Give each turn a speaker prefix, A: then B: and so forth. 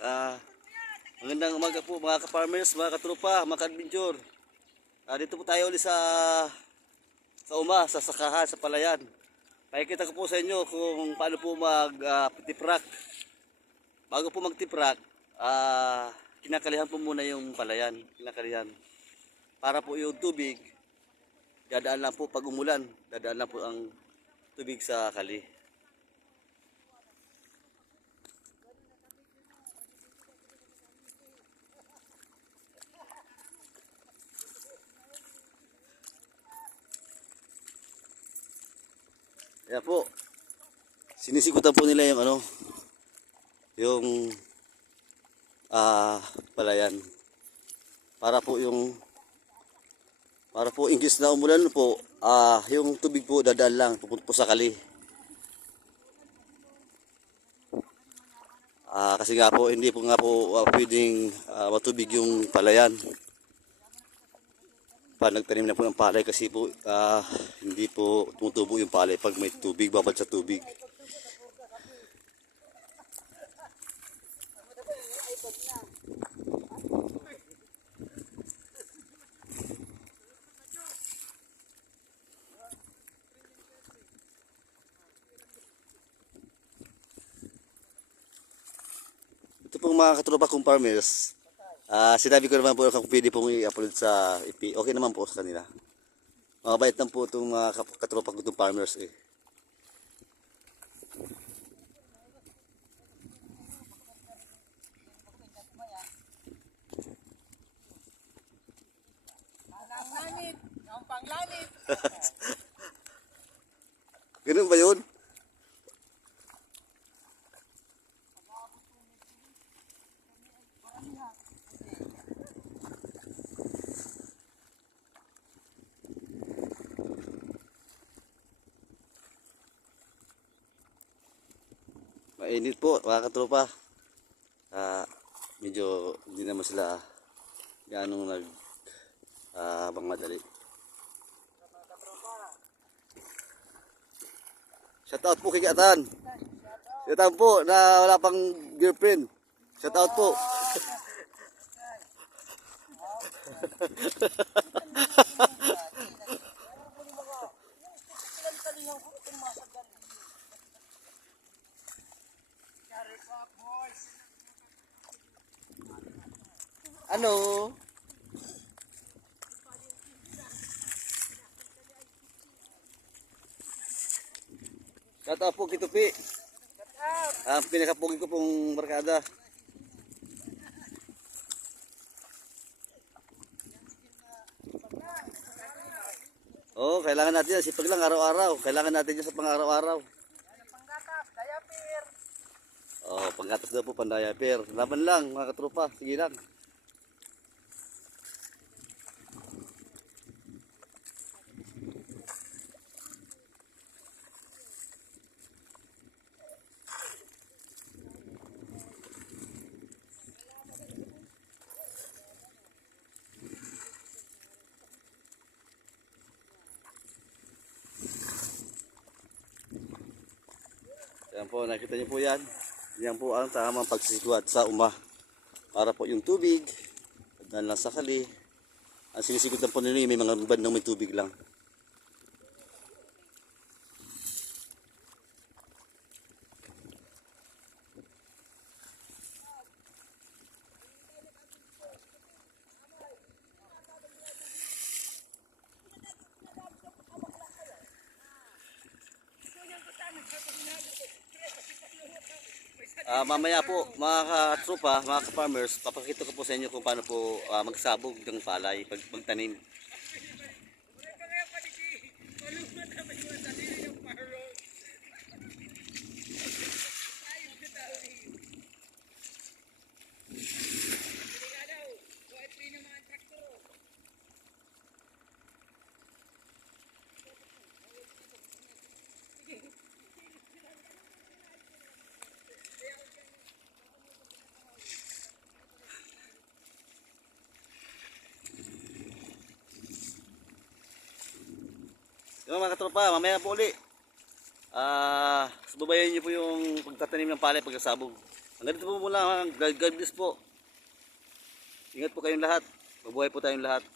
A: Ah, magandang umaga po mga ka-farmers, mga katropa, mga ka-adventure. Ah, dito po tayo ulit sa sa uma, sa sakahan, sa palayan. Pakikita ko po sa inyo kung paano po mag-tiprak. Bago po mag-tiprak, ah, kinakalihan po muna yung palayan. Kinakalihan. Para po yung tubig, dadaan lang po pag umulan, dadaan lang po ang tubig sa kali. Kaya po, sinisigutan po nila yung ano, yung ah palayan. Para po yung para po ingis na umulan po, ah yung tubig po dadaan lang pupunta po sa kali. Ah kasi nga po hindi po nga po ah, pwedeng ah, matubig yung palayan. Pa nagtanim na po ng palay kasi po ah, hindi po tumutubo yung palay pag may tubig, babad sa tubig. Ito pong mga katropa kong farmers, ah sinabi ko naman po kung pwede pong i-upload sa IP. Okay naman po sa kanila. Mabait lang po itong mga kap- katropa ko itong farmers eh.
B: Panglanit! Ang panglanit!
A: Ganun ba yun? Mainit po, mga katropa. Ah, medyo hindi naman sila ganong nag ah, bang madali. Shout out po kay Katan. Shout out po na wala pang girlfriend. Shout out po. Ano? Shout out po kay Tupi. Ang pinakapugi ko pong barkada. Oh, kailangan natin yan. Sipag lang araw-araw. Kailangan natin yan sa pang-araw-araw. Panggatas daw po, pandayapir. Laban lang, mga katropa. Sige lang. Yan po, nakita niyo po yan. Yan po ang tamang pagsisigwat sa uma. Para po yung tubig, dahil lang sa kali. Ang po nila yung may mga bandang may tubig lang. Ah, mamaya po, mga ka-tropa, mga ka-farmers, papakita ko po sa inyo kung paano po ah, magsabog ng palay pag magtanim. Yung mga katropa, mamaya po uli. Ah, subabayan niyo po yung pagtatanim ng palay pagkasabog. Hanggang dito po muna. God God bless po. Ingat po kayong lahat. Mabuhay po tayong lahat.